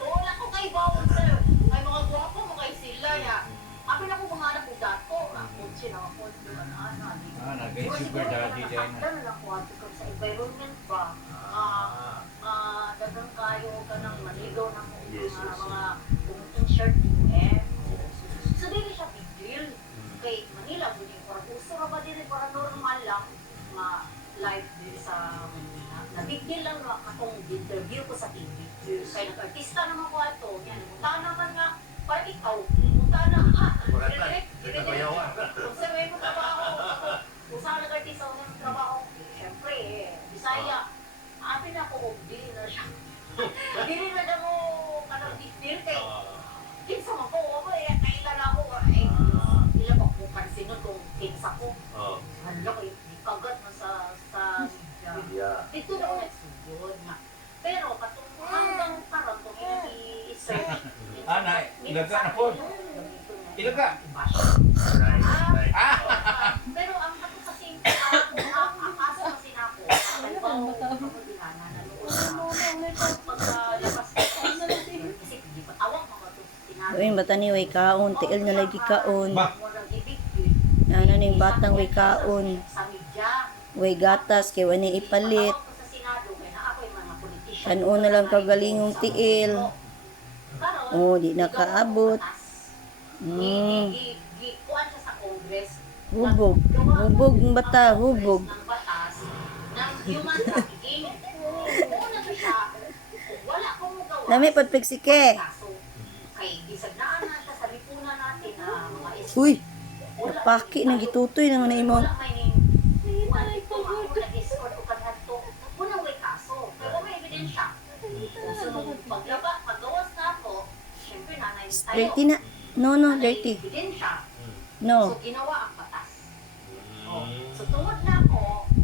Wala ko kay bawon sir. Ay mga gwapo mo kay sila ya. Abi na ko manganap og dato. Ako sila ako diba na ano. Nag-isip ko dati din. Nakakita na ako ato sa environment ba. Dagang kayo ka ng maligaw ng mga shirt mo So dili siya big deal. Kay Manila budi para gusto ra ba dili para normal lang live din sa Manila. Na big deal lang na akong interview ko sa TV. Kaya nag-artista naman ko ato. Yan, punta naman nga para ikaw. Punta na direct. Kung sa may trabaho kung saan nag-artista ako ng trabaho, syempre Bisaya. Amin ako, dili na siya. Dili na siya mo kanang big deal kay kinsa man ko, kaila na ako. Ila ba ko pansin kung kinsa ko. Hala ko, kagat na sa media. Dito na ako nagsugod na. Pero hanggang karon kung i-search. Ilaga na po. Ilaga. Pero ang ako kasi, ang kaso kasi na ako, halimbawa ako dinana, nanood na pagkalabas ko kasi hindi pa tawag mga ito. Uy, bata ni way kaon, tiil na lagi kaon. Ano ning batang way kaon. Way gatas kay wani ipalit. Kano na lang kagalingong tiil. Oh, di nakaabot. Hubog. Hubog ng bata, hubog. Nami pagpiksike. Uy, napaki nang gitutoy naman na imong. Dirty na. No, dirty. So, No. ginawa ang batas. So, tungod na